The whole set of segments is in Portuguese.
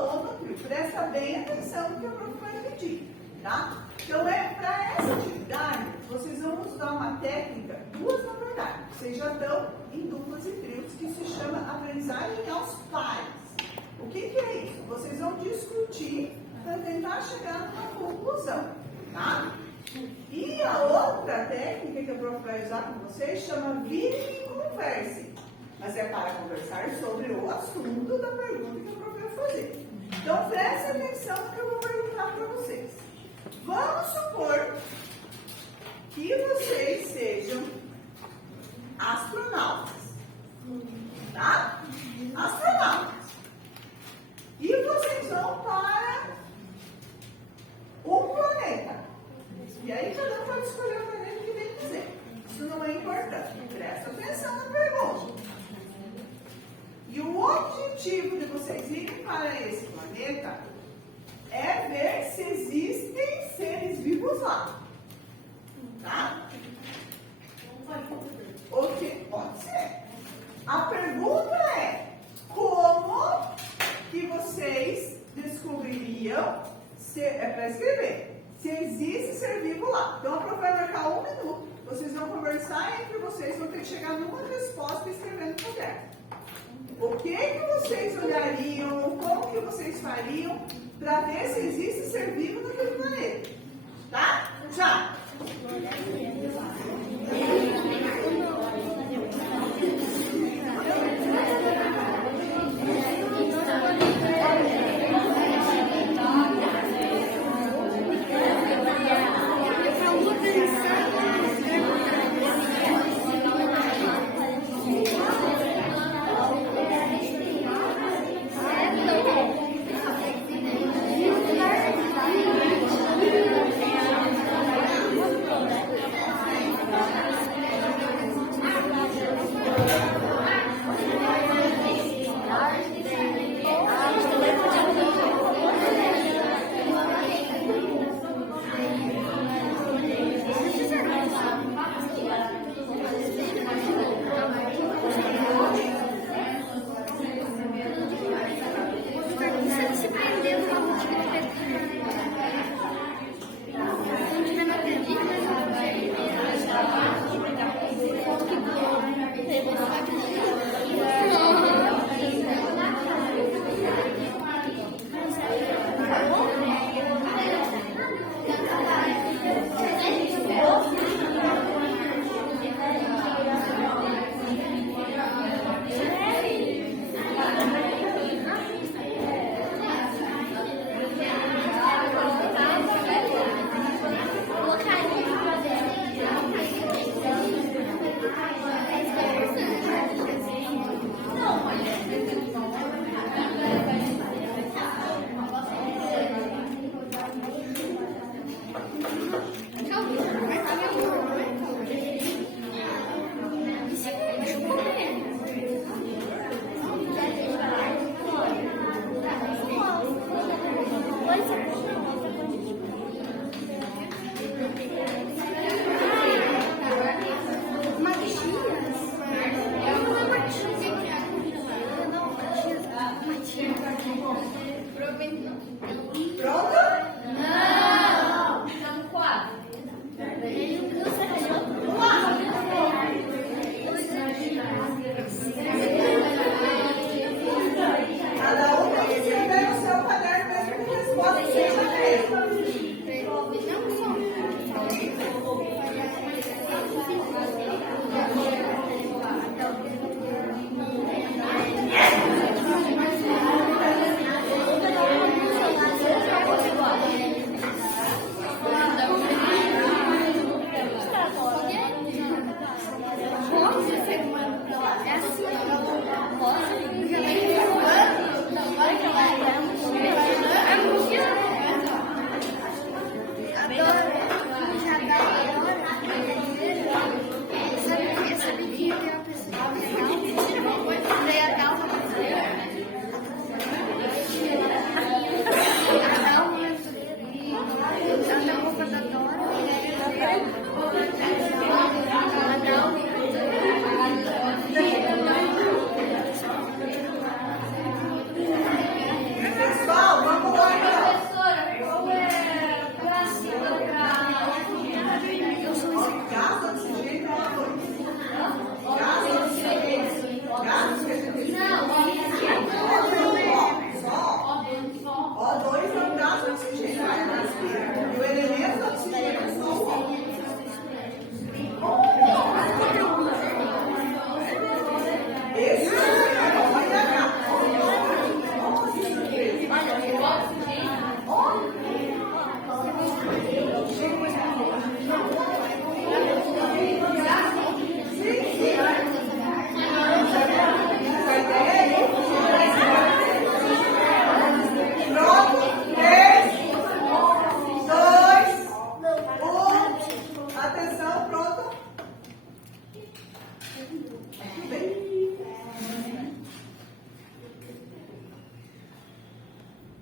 ou núcleo. Presta bem atenção no que a prof vai pedir, tá? Então, para essa atividade, vocês vão usar uma técnica, duas na verdade. Vocês já estão em duplas e trios, que se chama aprendizagem aos pares. O que é isso? Vocês vão discutir para tentar chegar numa conclusão, tá? E a outra técnica que a prof vai usar com vocês chama vire e converse. Mas é para conversar sobre o assunto da pergunta que a prof vai fazer. Então, prestem atenção no que eu vou perguntar para vocês. Vamos supor que vocês sejam astronautas, tá? Astronautas. E vocês vão para um planeta. E aí cada um pode escolher o planeta que bem quiser. Isso não é importante. Presta atenção na pergunta. E o objetivo de vocês irem para esse planeta é ver se existem seres vivos lá. Tá? Ok, pode ser. A pergunta é: como que vocês descobririam, para escrever, se existe ser vivo lá? Então a prof vai marcar 1 minuto. Vocês vão conversar entre vocês, vão ter que chegar numa resposta e escrever no caderno. O que vocês olhariam, como que vocês fariam para ver se existe ser vivo naquele planeta? Tá? Já!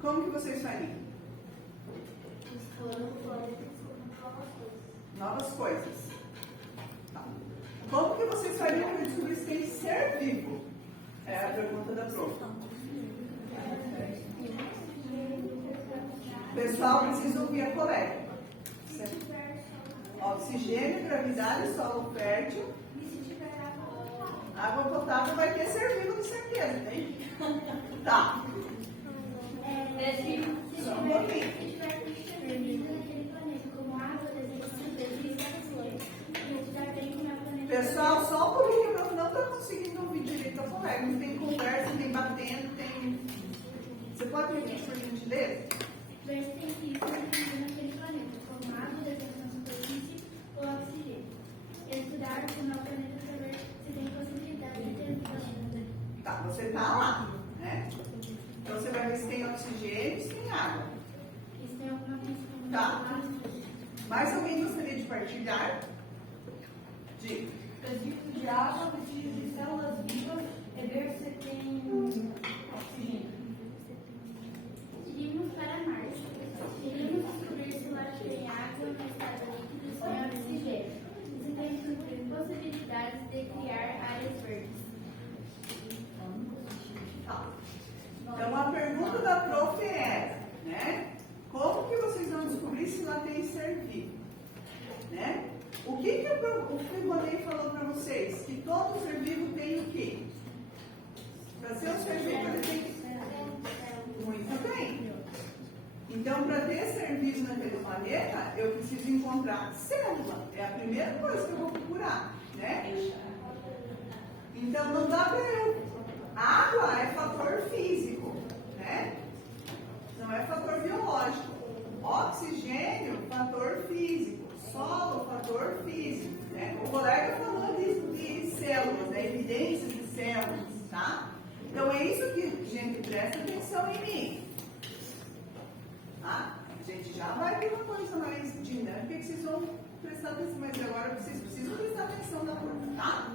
Como que vocês fariam? Novas coisas. Tá. Como que vocês fariam para descobrir se tem ser vivo? É a pergunta da prof. Pessoal, precisa ouvir a colega. Oxigênio, gravidade, solo fértil. Água potável vai ter ser vivo com certeza, tem? Tá. Só um pouquinho. Pessoal, só um pouquinho, eu não estou conseguindo ouvir direito a colega. Tem conversa, tem batendo, tem. Você pode repetir por gentileza? Ver se tem vida naquele planeta, como água, desenho na superfície ou oxigênio. Estudar o final do planeta para ver se tem possibilidade de ter vida. Tá, você está lá, né? Então você vai ver se tem oxigênio e se tem água. E se tem alguma coisa. Tá. Mais alguém gostaria de partilhar? Diga. Vestígios de água, vestígios de células vivas, é ver se tem oxigênio. Iríamos para Marte. Iríamos descobrir se lá tem água no estado líquido e tem oxigênio. E se tem descobrir possibilidades de criar áreas verdes. Tá. Então a pergunta da prof é, né? Como que vocês vão descobrir se lá tem ser vivo? Né? O que o Frigonei falou para vocês? Que todo ser vivo tem o quê? Para ser um ser vivo, ele tem que... Muito bem. Então, para ter ser vivo naquele planeta, eu preciso encontrar célula. É a primeira coisa que eu vou procurar, né? Então, não dá para eu... Água é fator físico, né? Não é fator biológico. Oxigênio, fator físico. Solo, fator físico, né? O colega falou de células, né? Evidências de células, tá? Então é isso que, gente, presta atenção em mim. Tá? A gente já vai ter uma coisa mais dinâmica que vocês vão prestar atenção, mas agora vocês precisam prestar atenção na prova, tá?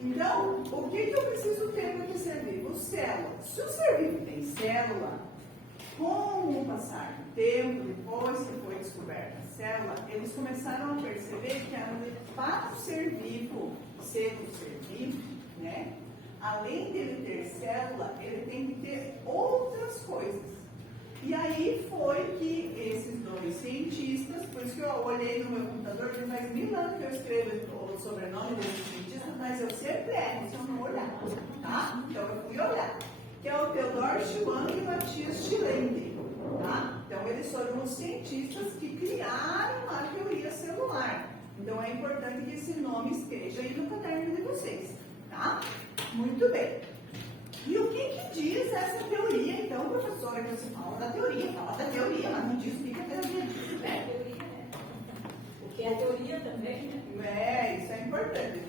Então, o que eu preciso ter para ter ser vivo? Célula. Se o ser vivo tem célula, com o passar do tempo, depois que foi descoberta a célula, eles começaram a perceber que para o ser vivo ser um ser vivo, né, além dele ter célula, ele tem que ter outras coisas. E aí foi que esses dois cientistas, por isso que eu olhei no meu computador, já faz 1000 anos que eu escrevo o sobrenome desses cientistas, mas eu sempre erro se eu não olhar, tá? Então eu fui olhar. Que é o Theodor Schwann e Matthias Schilende, tá? Então, eles foram os cientistas que criaram a teoria celular. Então, é importante que esse nome esteja aí no caderno de vocês, tá? Muito bem. E o que diz essa teoria, então, professora, que você fala da teoria, mas não diz o que a teoria diz, né? O que é teoria também, né? Isso é importante.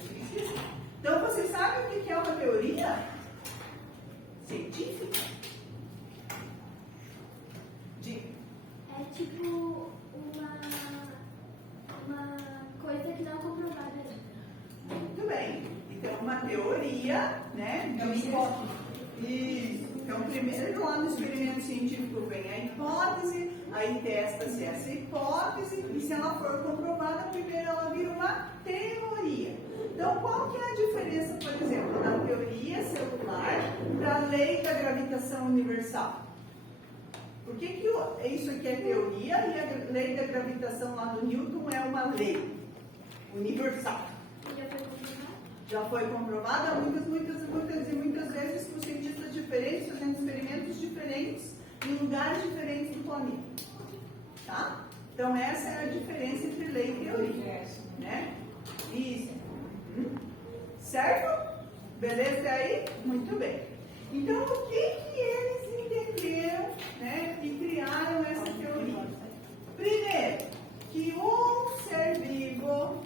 Então, vocês sabem o que é uma teoria científica? Diga. É tipo uma coisa que não é comprovada ainda. Muito bem. Então, uma teoria, né? É uma hipótese. Isso. Então, primeiro lá no experimento científico vem a hipótese, aí testa-se essa hipótese, e se ela for comprovada, primeiro ela vira uma teoria. Então, qual que é a diferença, por exemplo, da teoria celular para a lei da gravitação universal? Por que isso aqui é teoria e a lei da gravitação lá do Newton é uma lei universal? Já foi comprovada muitas vezes por cientistas diferentes, fazendo experimentos diferentes em lugares diferentes do planeta. Tá? Então, essa é a diferença entre lei e teoria. Né? Isso. Certo? Beleza até aí? Muito bem. Então, o que eles entenderam, né, e criaram essa teoria? Primeiro, que um ser vivo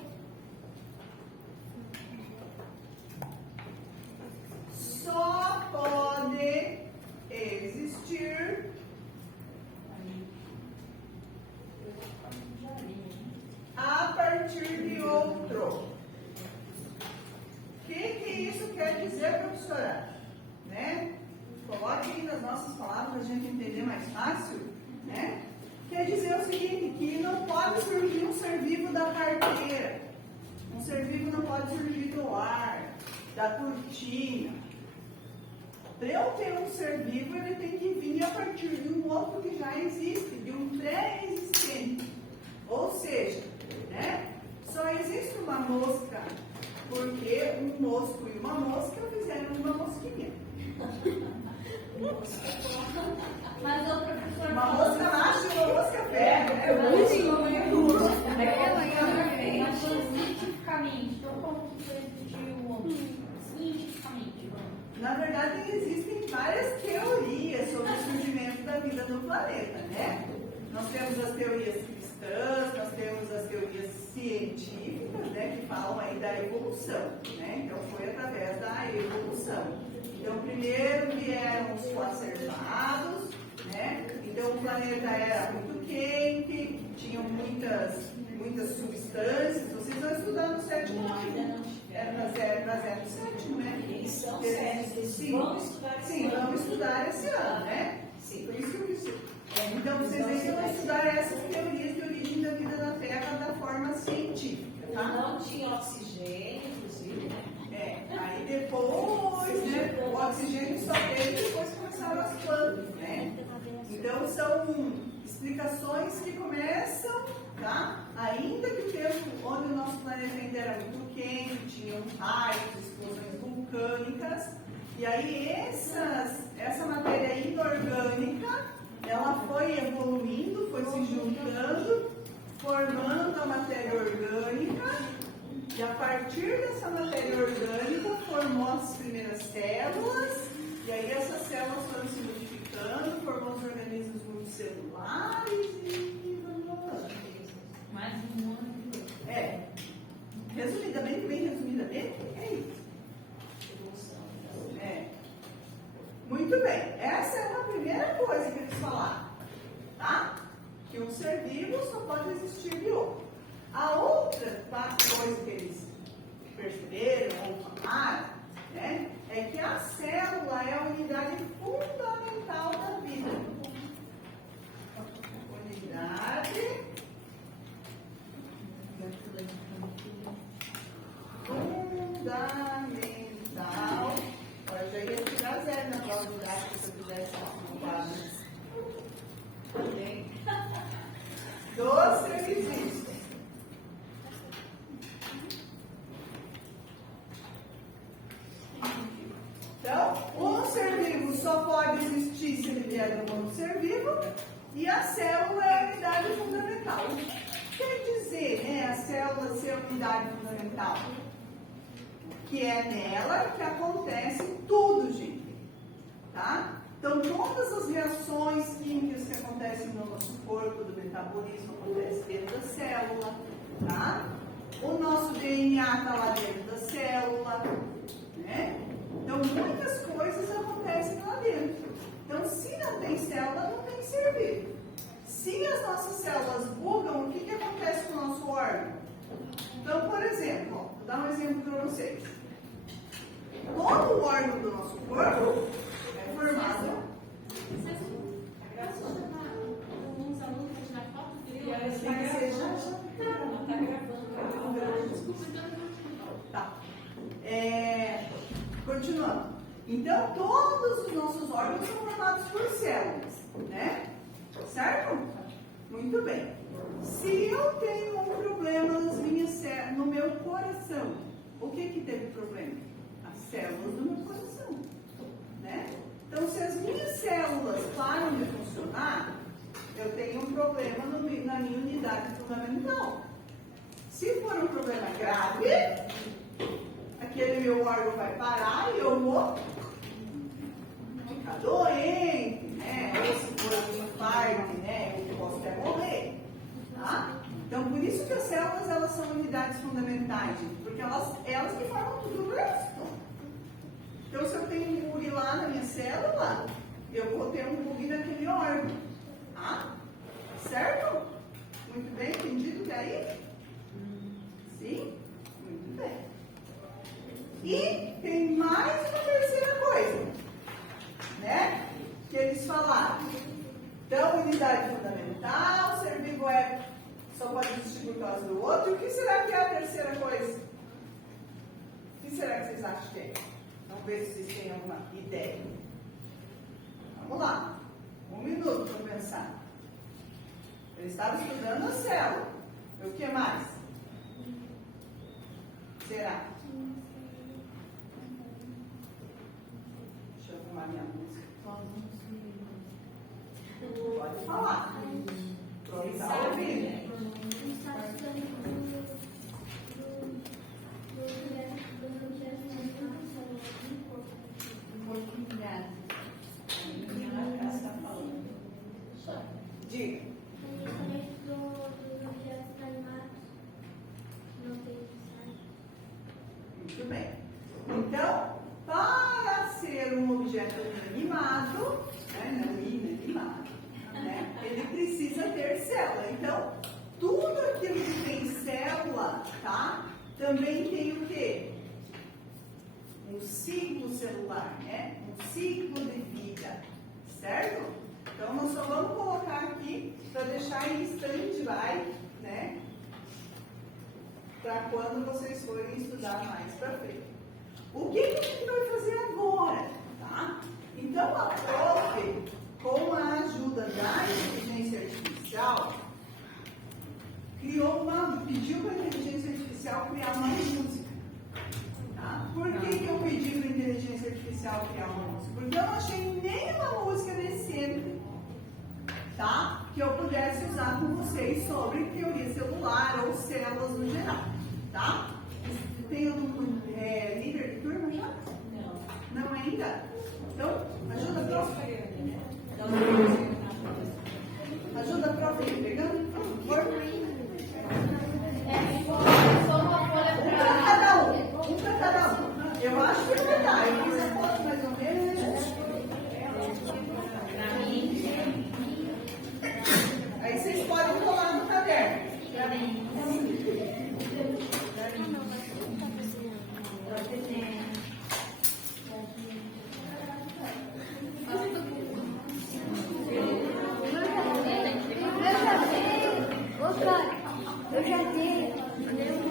só pode existir a partir de outro. O que isso quer dizer, professora? Né? Coloca mais fácil, né? Quer dizer o seguinte, que não pode surgir um ser vivo da carteira, um ser vivo não pode surgir do ar, da cortina. Para eu ter um ser vivo, ele tem que vir a partir de um outro que já existe, de um pré-existente. Ou seja, né, só existe uma mosca porque um mosco e uma mosca fizeram uma mosquinha. Mas o professor. Uma mosca nasce e uma mosca pega. Mas cientificamente, então como que existiu o homem? Cientificamente, vamos. Na verdade, existem várias teorias sobre o surgimento da vida no planeta, né? Nós temos as teorias cristãs, nós temos as teorias científicas, né, que falam aí da evolução, né? Então foi através da evolução. Então primeiro vieram os coacervados, né? Então o planeta era muito quente, tinham muitas substâncias. Vocês vão estudar no sétimo ano. Era na zero sétimo, né? Eles são sérios, vamos estudar esse ano. Sim, vamos estudar esse ano, né? Sim. Por isso que eu disse. Então, vocês vão estudar essas teorias de origem da vida na Terra da forma científica, tá? Não tinha oxigênio, inclusive, né? Aí depois, né, o oxigênio só veio depois começaram as plantas, né? Então, são explicações que começam, tá? Ainda que o tempo onde o nosso planeta ainda era muito quente, tinham raios, explosões vulcânicas, e aí essa matéria inorgânica, ela foi evoluindo, foi se juntando, formando a matéria orgânica, e a partir dessa matéria orgânica formou as primeiras células, e aí essas células foram se modificando, formou os organismos multicelulares e vamos. Mais um ano. Resumidamente, bem resumidamente, é isso. Muito bem, essa é a primeira coisa que eles falaram, tá? Que um ser vivo só pode existir de outro. A outra coisa que eles perceberam ou falaram, né, é que a célula é a unidade fundamental da vida. Unidade fundamental. Eu já ia tirar zero na prova didática se eu fizesse roubado. Também. Dos seres vivos. Então, um ser vivo só pode existir se ele vier de um outro ser vivo, e a célula é a unidade fundamental. O que quer dizer, né, a célula ser a unidade fundamental? Que é nela que acontece tudo, gente. Tá? Então, todas as reações químicas que acontecem no nosso corpo, do metabolismo, acontecem dentro da célula. Tá? O nosso DNA está lá dentro da célula. Né? Então, muitas coisas acontecem lá dentro. Então, se não tem célula, não tem ser vivo. Se as nossas células bugam, o que acontece com o nosso órgão? Então, por exemplo, vou dar um exemplo para vocês. Todo o órgão do nosso corpo é formado. Uns alunos vão tirar foto dele. Tem que ser já. Tá. Continuando. Então, todos os nossos órgãos são formados por células, né? Certo? Muito bem. Se eu tenho um problema nas minhas células, no meu coração, o que teve problema? As células do meu coração, né? Então, se as minhas células param de funcionar, eu tenho um problema na minha unidade fundamental. Se for um problema grave, aquele meu órgão vai parar e eu vou ficar doente, né? Ou se for um infarto, né? Eu posso até morrer, tá? Então, por isso que as células, elas são unidades fundamentais, gente, porque elas que formam tudo o resto. Então, se eu tenho um bug lá na minha célula, eu vou ter um bug naquele órgão, tá? Certo? Muito bem, entendido até aí? Sim? Muito bem. E tem mais uma terceira coisa, né? Que eles falaram. unidade fundamental, ser vivo só pode existir por causa do outro. E o que será que é a terceira coisa? O que será que vocês acham que é? Vamos ver se vocês têm alguma ideia. Vamos lá. 1 minuto para pensar. Eu estava estudando a célula. O que mais? Será? Deixa eu arrumar minha música. Pode falar. Está ouvindo? Diga. Muito bem. Então, para ser um objeto inanimado, né, não inanimado, né, ele precisa ter célula. Então, tudo aquilo que tem célula, tá? Também tem o quê? Um ciclo celular, né? Um ciclo de vida, certo? Então, nós só vamos colocar aqui para deixar em stand-by, né? Para quando vocês forem estudar mais para frente. O que a gente vai fazer agora, tá? Então, a prof, com a ajuda da inteligência artificial, pediu para a inteligência artificial criar uma música. Tá? Por que eu pedi para a inteligência artificial criar uma música? Porque eu não achei nenhuma música decente, tá? Que eu pudesse usar com vocês sobre teoria celular ou células no geral, tá? Tem um líder de turma já? Não. Não ainda? Então, ajuda a prof. Ajuda a prof. Pegando, por favor. Um para cada um. Eu acho que vai dar. Eu fiz a foto mais ou menos. Aí vocês podem colar no caderno.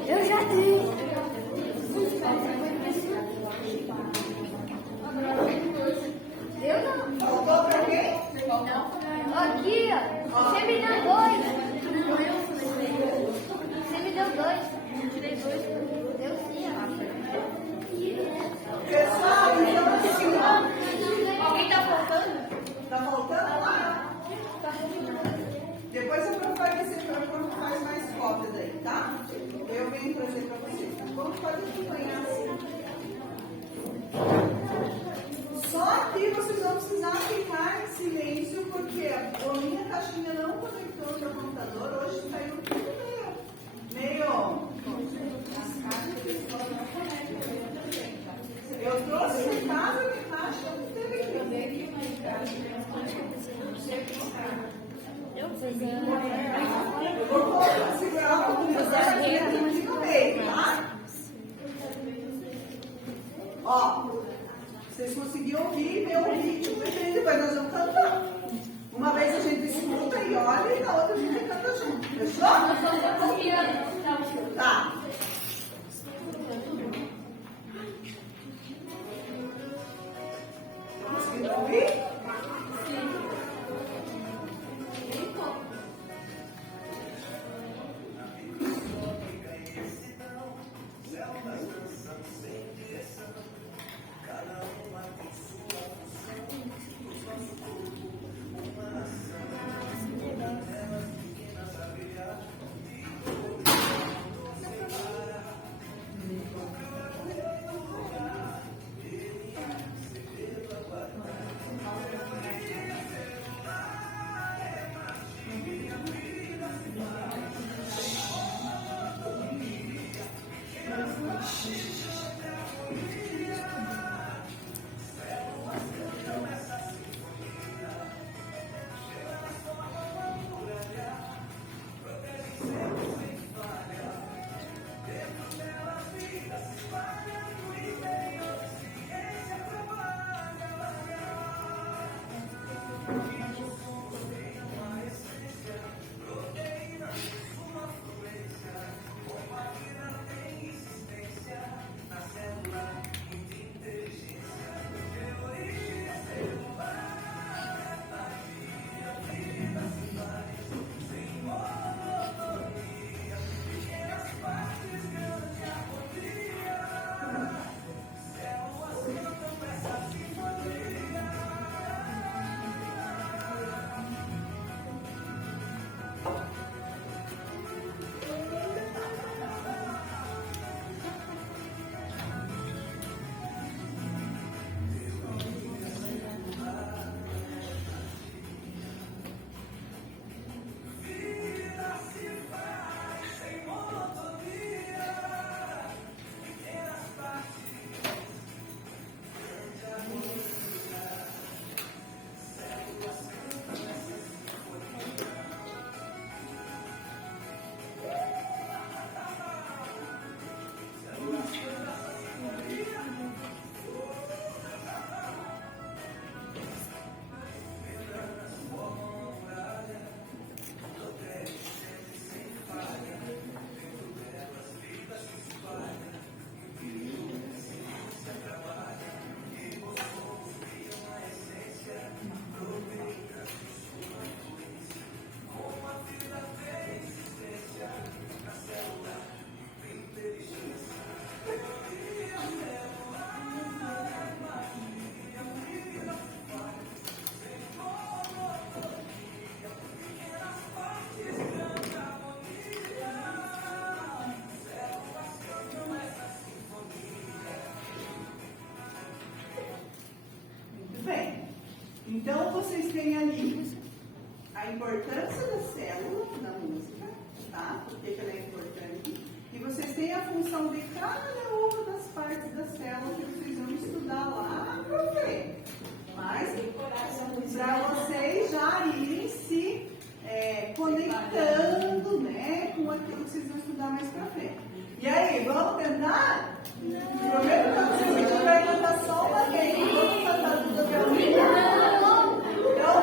Eu já dei. Eu não. Faltou para quem? Aqui, ó. Você me deu 2. Você me deu 2. Eu tirei 2. Deu sim, Pessoal, então assim, ó. Alguém tá faltando? Tá faltando lá? Depois a prof vai dizer quando faz mais cópias aí, tá? Eu venho trazer para vocês. Então, pode acompanhar assim. Só que vocês vão precisar ficar em silêncio, porque a minha caixinha não conectou no meu computador. Hoje saiu tudo meio. Eu trouxe de casa de caixa, não teve aqui. Eu vou colocar, segurar o computador aqui no meio, tá? Ó, vocês conseguiram ouvir e ver o vídeo, e depois nós vamos cantar. Uma vez a gente escuta e olha, e na outra a gente canta junto. Fechou? Tá. Conseguiram ouvir? vocês têm ali a importância da célula na música, tá? Por que ela é importante. E vocês têm a função de cada uma das partes da célula que vocês vão estudar lá para frente. Mas para vocês já irem se conectando, né, com aquilo que vocês vão estudar mais para frente. E aí, vamos tentar? Prometo para vocês que a gente vai cantar só uma vez. Vamos cantar tudo até o final. Então,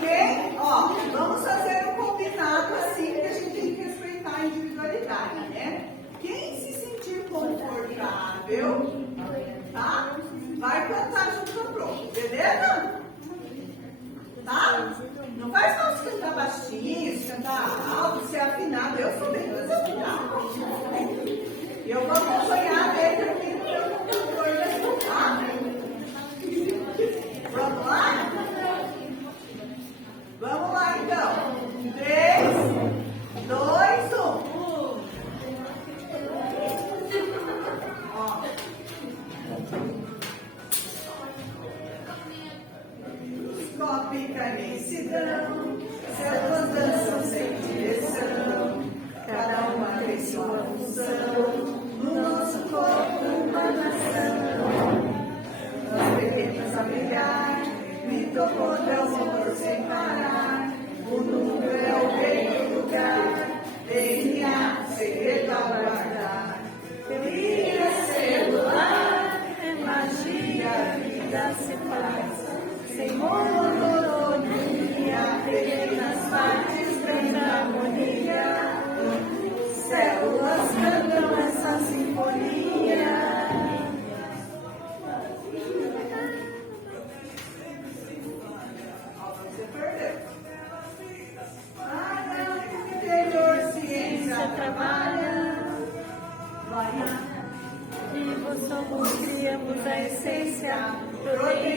quem? Ó, vamos fazer um combinado assim, que a gente tem que respeitar a individualidade, né? Quem se sentir confortável, tá? Vai cantar junto com a prof, beleza? Tá? Não faz mal se cantar baixinho, se cantar alto, se afinado. Eu sou bem desafinada. Eu vou acompanhar dentro aqui no meu computador, tá? Vamos lá? Vamos lá, então. 3, 2, 1. Ó. Cópica em imensidão, células dançam sem direção, cada uma tem sua função, no nosso corpo uma nação. Nós pequenos a brilhar, mitocôndria é o motor sem parar, o núcleo é o bem do lugar, DNA, segredo a guardar. Vida celular, é magia, a vida se faz. Sem monotonia, pequenas partes bem na harmonia, células cantam essa sinfonia. Ó, você perdeu. No interior, ciência trabalha. Vai lá. Vivos somos, criamos a essência, proteína.